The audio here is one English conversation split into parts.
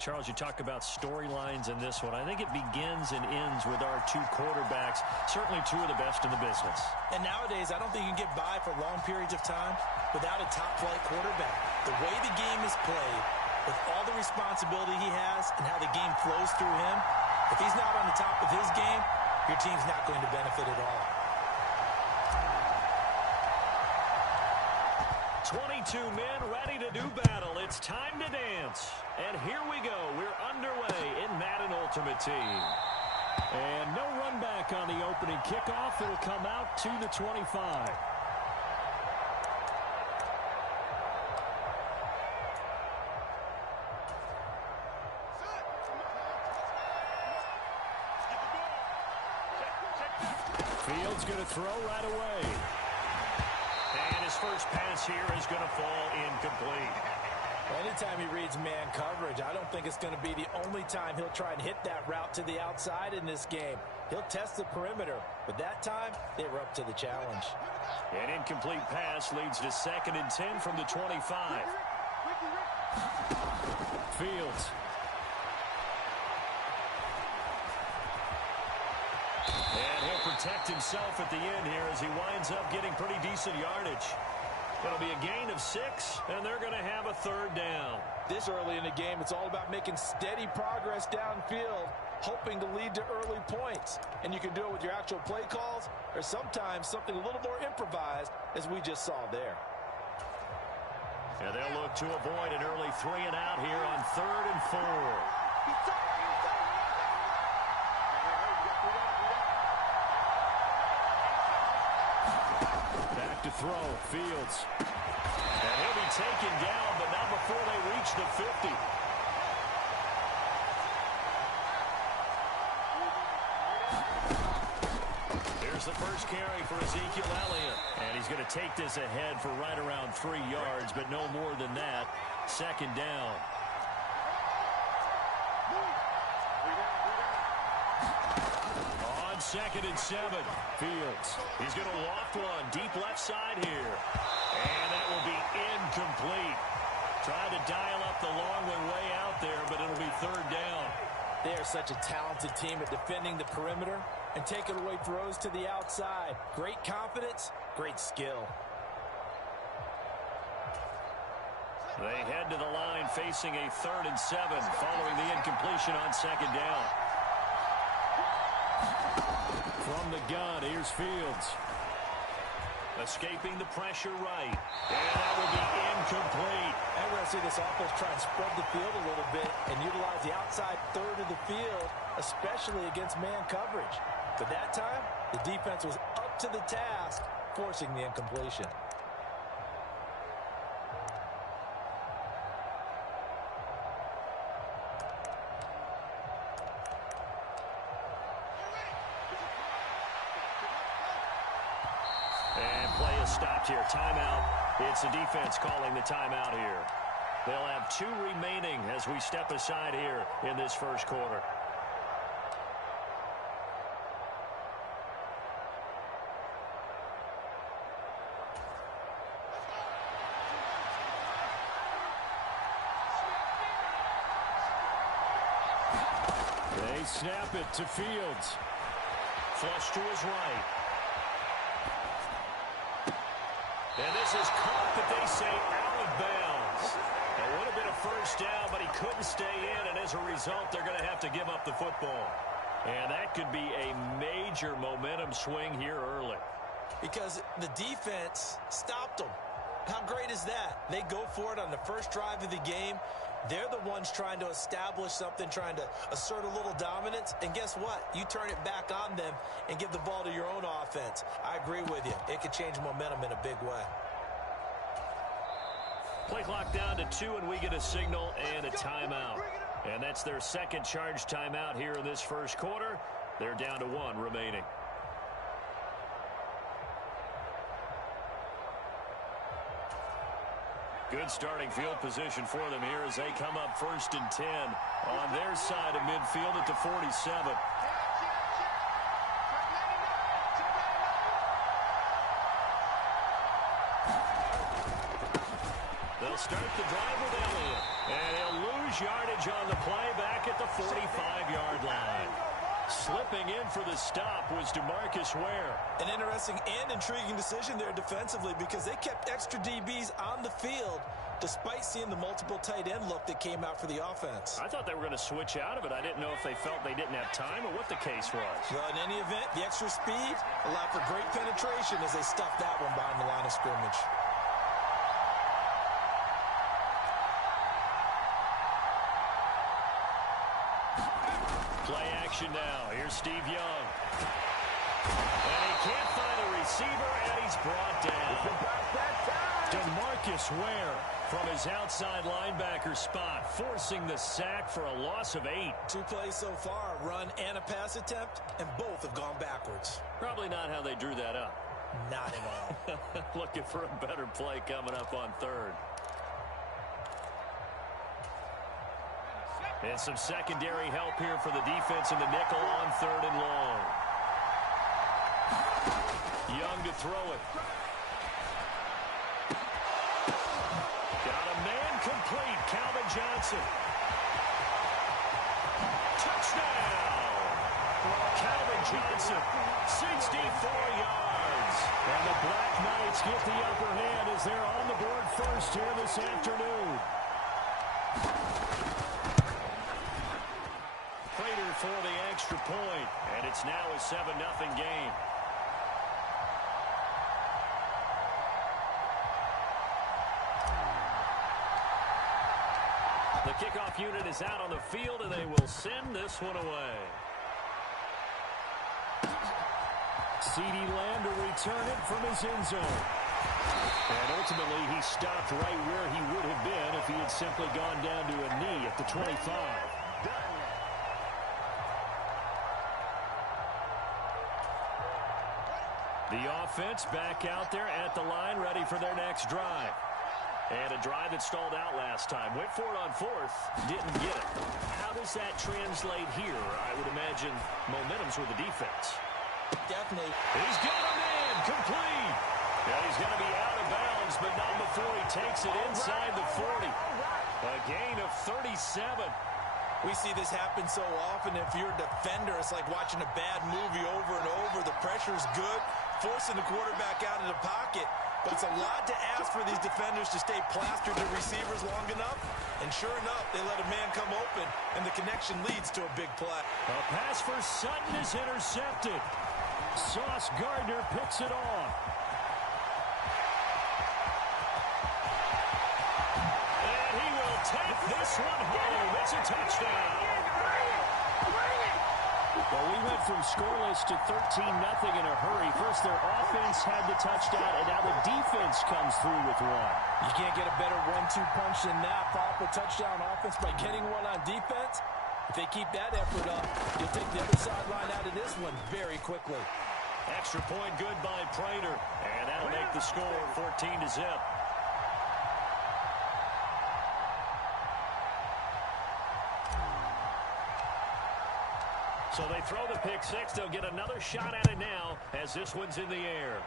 Charles, you talk about storylines in this one. I think it begins and ends with our two quarterbacks, certainly two of the best in the business. And nowadays, I don't think you can get by for long periods of time without a top-flight quarterback. The way the game is played, with all the responsibility he has and how the game flows through him, if he's not on the top of his game, your team's not going to benefit at all. 22 men ready to do battle. It's time to dance. And here we go. We're underway in Madden Ultimate Team. And no run back on the opening kickoff. It'll come out to the 25. Fields going to throw right away. And his first pass here is going to fall incomplete. Anytime he reads man coverage, I don't think it's going to be the only time he'll try and hit that route to the outside in this game. He'll test the perimeter, but that time, they were up to the challenge. An incomplete pass leads to 2nd and 10 from the 25. Fields. And he'll protect himself at the end here as he winds up getting pretty decent yardage. It'll be a gain of 6, and they're going to have a 3rd down. This early in the game, it's all about making steady progress downfield, hoping to lead to early points. And you can do it with your actual play calls, or sometimes something a little more improvised, as we just saw there. And they'll look to avoid an early 3 and out here on 3rd and 4. Back to throw, Fields. And he'll be taken down, but not before they reach the 50. Here's the first carry for Ezekiel Elliott. And he's going to take this ahead for right around 3 yards, but no more than that. 2nd down. On 2nd and 7, Fields. He's going to loft one deep left side here. And that will be incomplete. Tried to dial up the long one way out there, but it'll be 3rd down. They are such a talented team at defending the perimeter and taking away throws to the outside. Great confidence, great skill. They head to the line facing a 3rd and 7 following the incompletion on 2nd down. From the gun, here's Fields. Escaping the pressure right. And that will be incomplete. And we're going to see this offense try and spread the field a little bit and utilize the outside 3rd of the field, especially against man coverage. But that time, the defense was up to the task, forcing the incompletion. And play is stopped here. Timeout. It's the defense calling the timeout here. They'll have 2 remaining as we step aside here in this first quarter. They snap it to Fields. Flush to his right. And this is caught, but they say out of bounds. It would have been a 1st down, but he couldn't stay in, and as a result, they're going to have to give up the football. And that could be a major momentum swing here early. Because the defense stopped them. How great is that? They go for it on the first drive of the game. They're the ones trying to establish something, trying to assert a little dominance. And guess what? You turn it back on them and give the ball to your own offense. I agree with you. It could change momentum in a big way. Play clock down to 2, and we get a signal and a timeout. And that's their 2nd charge timeout here in this first quarter. They're down to 1 remaining. Good starting field position for them here as they come up 1st and 10 on their side of midfield at the 47. They'll start the drive with Elliott. And he'll lose yardage on the play back at the 45-yard line. Slipping in for the stop was DeMarcus Ware. An interesting and intriguing decision there defensively because they kept extra DBs on the field despite seeing the multiple tight end look that came out for the offense. I thought they were going to switch out of it. I didn't know if they felt they didn't have time or what the case was. Well, in any event, the extra speed allowed for great penetration as they stuffed that one behind the line of scrimmage. Play action now. Here's Steve Young. And he can't find a receiver, and he's brought down. DeMarcus Ware from his outside linebacker spot, forcing the sack for a loss of 8. 2 plays so far, a run and a pass attempt, and both have gone backwards. Probably not how they drew that up. Not at all. Looking for a better play coming up on third. And some secondary help here for the defense in the nickel on 3rd and long. Young to throw it. Got a man complete. Calvin Johnson. Touchdown! Calvin Johnson, 64 yards. And the Black Knights get the upper hand as they're on the board first here this afternoon. Prater for the extra point, and it's now a 7-0 game. The kickoff unit is out on the field, and they will send this one away. CeeDee Lamb to return it from his end zone. And ultimately, he stopped right where he would have been if he had simply gone down to a knee at the 25. The offense back out there at the line, ready for their next drive. And a drive that stalled out last time. Went for it on 4th, didn't get it. How does that translate here? I would imagine momentum's with the defense. Definitely. He's got a man complete. And he's going to be out of bounds, but not before he takes it inside the 40. A gain of 37. We see this happen so often. If you're a defender, it's like watching a bad movie over and over. The pressure's good, forcing the quarterback out of the pocket. But it's a lot to ask for these defenders to stay plastered to receivers long enough. And sure enough, they let a man come open, and the connection leads to a big play. A pass for Sutton is intercepted. Sauce Gardner picks it off. And he will take this one home. It's a touchdown. Well, we went from scoreless to 13-0 in a hurry. First, their offense had the touchdown, and now the defense comes through with one. You can't get a better 1-2 punch than that. Follow up a touchdown offense by getting one on defense. If they keep that effort up, you'll take the other sideline out of this one very quickly. Extra point good by Prater, and that'll make the score 14-0. So they throw the pick six. They'll get another shot at it now as this one's in the air.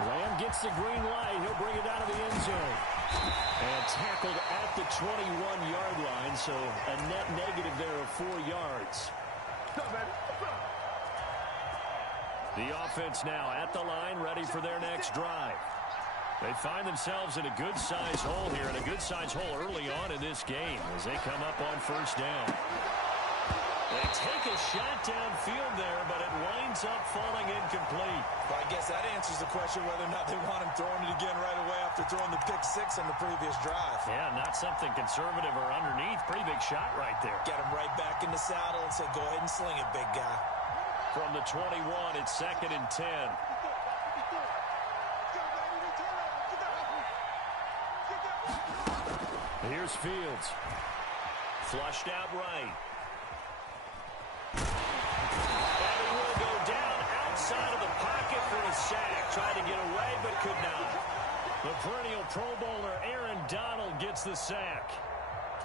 Lamb gets the green light. He'll bring it out of the end zone. And tackled at the 21-yard line, so a net negative there of 4 yards. The offense now at the line, ready for their next drive. They find themselves in a good-sized hole here, and a good-sized hole early on in this game as they come up on first down. They take a shot downfield there, but it winds up falling incomplete. Well, I guess that answers the question whether or not they want him throwing it again right away after throwing the pick six on the previous drive. Yeah, not something conservative or underneath. Pretty big shot right there. Get him right back in the saddle and say, go ahead and sling it, big guy. From the 21, it's 2nd and 10. Here's Fields. Flushed out right. And he will go down outside of the pocket for a sack. Tried to get away, but could not. The perennial Pro Bowler Aaron Donald gets the sack.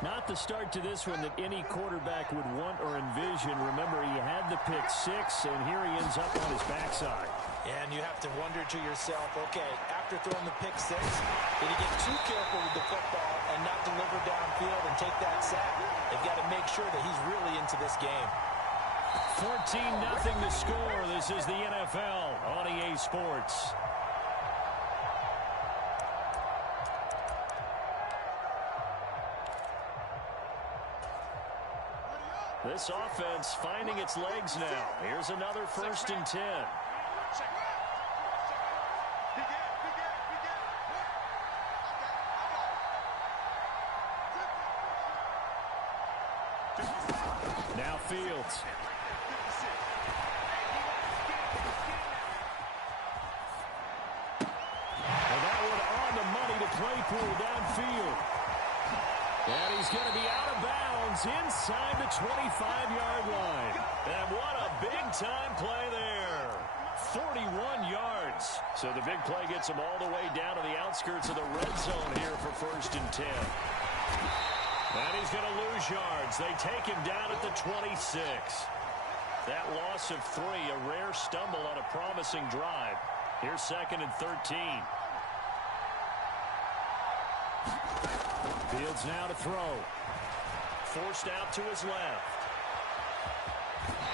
Not the start to this one that any quarterback would want or envision. Remember, he had the pick six, and here he ends up on his backside. And you have to wonder to yourself, okay, after throwing the pick six, did he get too careful with the football and not deliver downfield and take that sack? They've got to make sure that he's really into this game. 14-0 to score. This is the NFL on EA Sports. This offense finding its legs now. Here's another 1st and 10. Now Fields. And that one on the money to Claypool downfield. And he's going to be out of bounds inside the 25-yard line. And what a big-time play there. 41 yards. So the big play gets him all the way down to the outskirts of the red zone here for 1st and 10. And he's going to lose yards. They take him down at the 26. That loss of 3, a rare stumble on a promising drive. Here's 2nd and 13. Fields now to throw. Forced out to his left.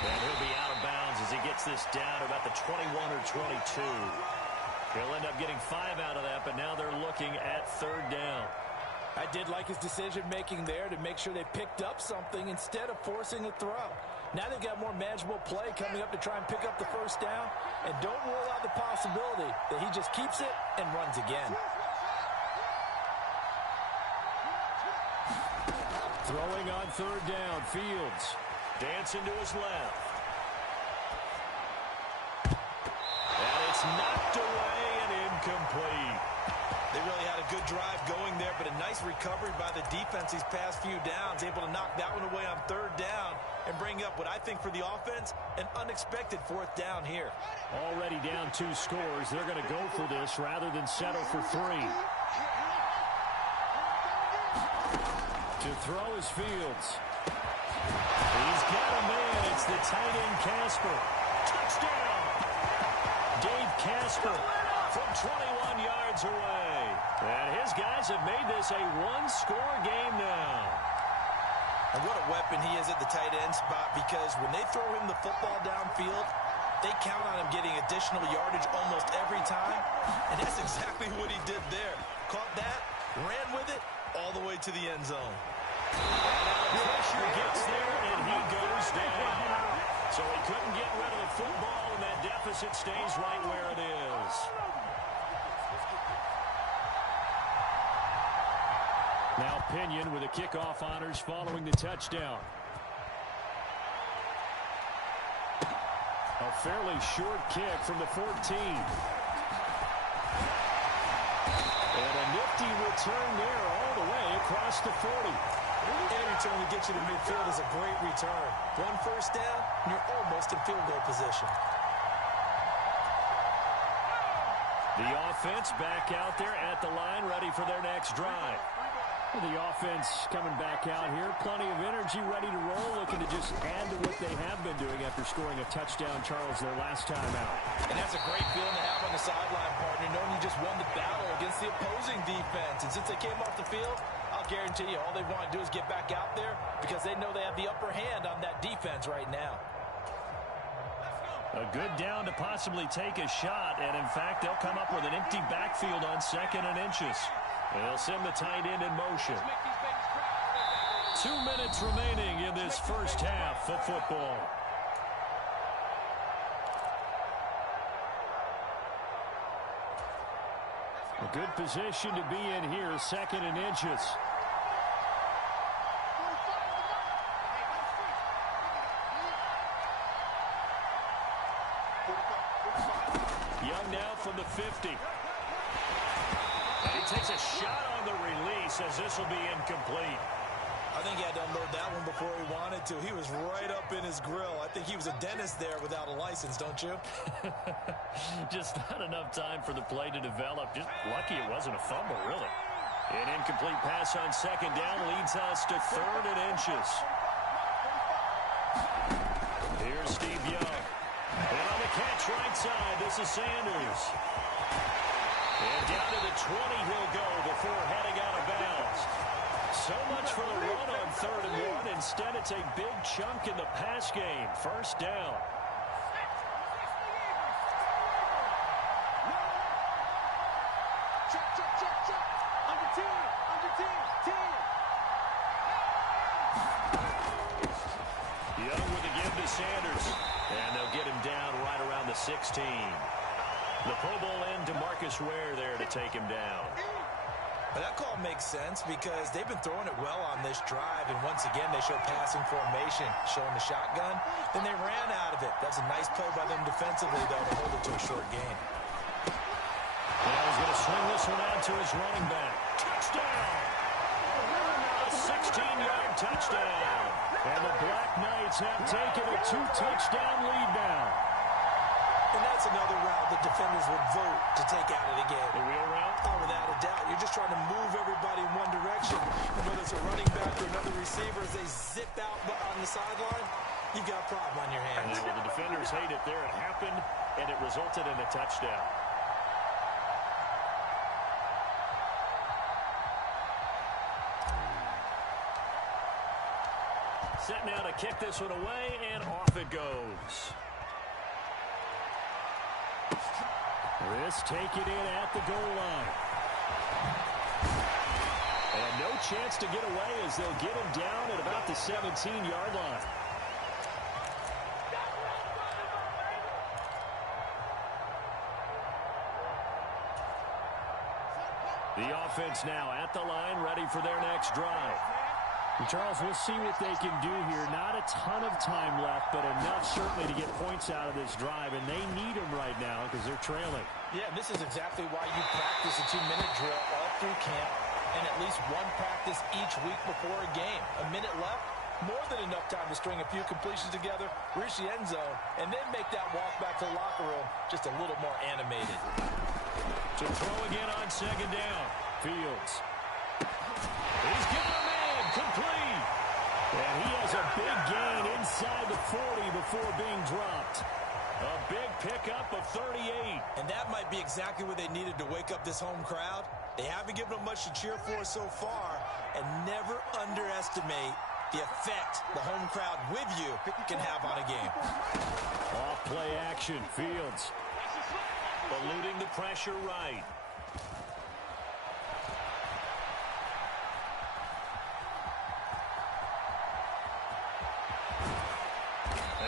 And he'll be out of bounds as he gets this down about the 21 or 22. He'll end up getting 5 out of that, but now they're looking at 3rd down. I did like his decision-making there to make sure they picked up something instead of forcing a throw. Now they've got more manageable play coming up to try and pick up the 1st down. And don't rule out the possibility that he just keeps it and runs again. Throwing on 3rd down, Fields. Dancing to his left. And it's knocked away and incomplete. They really had a good drive going there, but a nice recovery by the defense these past few downs, able to knock that one away on 3rd down and bring up what I think for the offense, an unexpected 4th down here. Already down 2 scores. They're going to go for this rather than settle for 3. To throw is Fields. He's got a man. It's the tight end Casper. Touchdown! Dave Casper from 21 yards away. And his guys have made this a 1-score game now. And what a weapon he is at the tight end spot, because when they throw him the football downfield, they count on him getting additional yardage almost every time. And that's exactly what he did there. Caught that, ran with it, all the way to the end zone. Pressure gets there, and he goes down. So he couldn't get rid of the football, and that deficit stays right where it is. Now Pinion with the kickoff honors following the touchdown. A fairly short kick from the 14. And a nifty return there all the way across the 40. Any return to get you to midfield is a great return. 1 1st down, and you're almost in field goal position. The offense back out there at the line, ready for their next drive. The offense coming back out here, plenty of energy, ready to roll, looking to just add to what they have been doing after scoring a touchdown, Charles, their last time out. And that's a great feeling to have on the sideline, partner, knowing you just won the battle against the opposing defense. And since they came off the field, I'll guarantee you all they want to do is get back out there because they know they have the upper hand on that defense right now. A good down to possibly take a shot, and in fact, they'll come up with an empty backfield on 2nd and inches. They'll send the tight end in motion. 2 minutes remaining in this first half of football. A good position to be in here, 2nd and inches. Young now from the 50. And he takes a shot on the release as this will be incomplete. I think he had to unload that one before he wanted to. He was right up in his grill. I think he was a dentist there without a license, don't you? Just not enough time for the play to develop. Just lucky it wasn't a fumble, really. An incomplete pass on 2nd down leads us to 3rd and inches. Here's Steve Young. And on the catch right side, this is Sanders. And down to the 20 he'll go before heading out of bounds. So much for the run on 3rd and 1. Instead, it's a big chunk in the pass game. First down. Young with a give to Sanders. And they'll get him down right around the 16. The Pro Bowl end to Marcus Ware there to take him down. But that call makes sense because they've been throwing it well on this drive, and once again they show passing formation, showing the shotgun. Then they ran out of it. That's a nice play by them defensively, though, to hold it to a short gain. Now he's going to swing this one out to his running back. Touchdown! A 16-yard touchdown. And the Black Knights have taken a 2-touchdown lead now. And that's another route the defenders would vote to take out of the game. The wheel route? Oh, without a doubt. You're just trying to move everybody in one direction. And whether it's a running back or another receiver, as they zip out on the sideline, you've got a problem on your hands. Well, the defenders hate it there. It happened, and it resulted in a touchdown. Set now to kick this one away, and off it goes. This take it in at the goal line. And no chance to get away as they'll get him down at about the 17-yard line. The offense now at the line, ready for their next drive. Charles, we'll see what they can do here. Not a ton of time left, but enough certainly to get points out of this drive, and they need them right now because they're trailing. Yeah, this is exactly why you practice a 2-minute drill all through camp and at least one practice each week before a game. A minute left, more than enough time to string a few completions together, reach the end zone, and then make that walk back to the locker room just a little more animated. To throw again on 2nd down, Fields. He's given a man, complete. And he has a big gain inside the 40 before being dropped. A big pickup of 38. And that might be exactly what they needed to wake up this home crowd. They haven't given them much to cheer for so far, and never underestimate the effect the home crowd with you can have on a game. Off play action, Fields. Eluding the pressure right.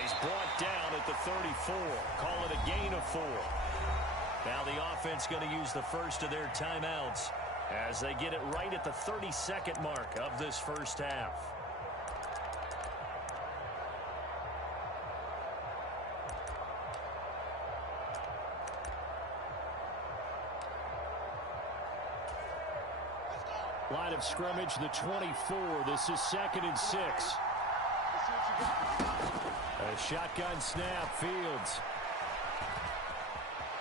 He's brought down at the 34. Call it a gain of 4. Now the offense going to use the first of their timeouts as they get it right at the 32nd mark of this first half. Line of scrimmage, the 24. This is 2nd and 6. A shotgun snap, Fields.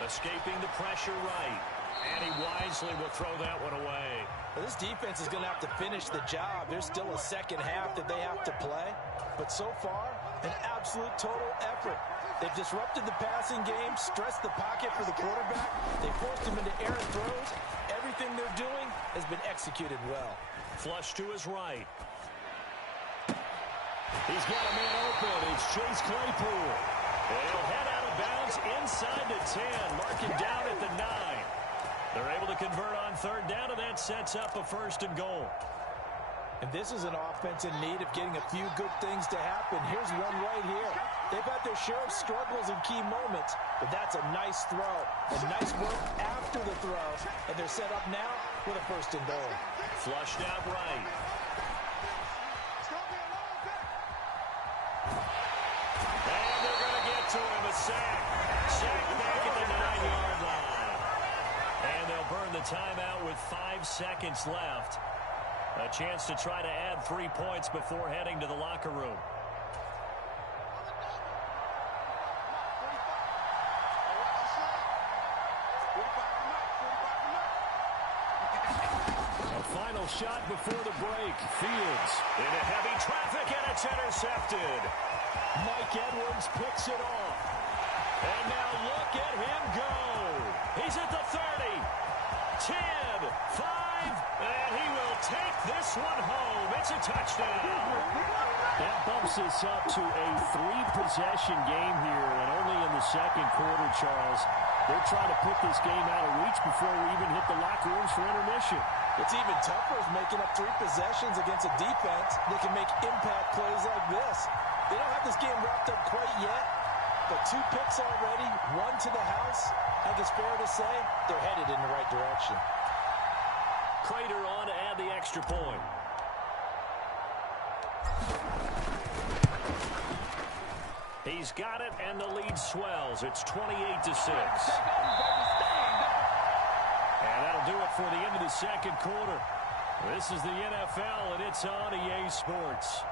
Escaping the pressure right. And he wisely will throw that one away. Well, this defense is going to have to finish the job. There's still a second half that they have to play. But so far, an absolute total effort. They've disrupted the passing game, stressed the pocket for the quarterback. They forced him into errant throws. Everything they're doing has been executed well. Flush to his right. He's got a man open. It's Chase Claypool. And he'll head out of bounds inside the 10, marking down at the 9. They're able to convert on 3rd down, and that sets up a 1st and goal. And this is an offense in need of getting a few good things to happen. Here's one right here. They've had their share of struggles in key moments, but that's a nice throw. A nice work after the throw, and they're set up now with a 1st and goal. Flushed out right. And they're going to get to him, a sack. Sack back at the 9-yard line. And they'll burn the timeout with 5 seconds left. A chance to try to add 3 points before heading to the locker room. A final shot before the break. Fields into heavy traffic, and it's intercepted. Mike Edwards picks it off. And now look at him go. He's at the 30, 10, 5, and he will take this one home. It's a touchdown. That bumps us up to a 3-possession game here, and only in the second quarter, Charles. They're trying to put this game out of reach before we even hit the locker rooms for intermission. It's even tougher making up 3 possessions against a defense that can make impact plays like this. They don't have this game wrapped up quite yet, but 2 picks already, 1 to the house. I think it's fair to say they're headed in the right direction. Crater on to add the extra point. He's got it, and the lead swells. It's 28-6. And that'll do it for the end of the second quarter. This is the NFL, and it's on EA Sports.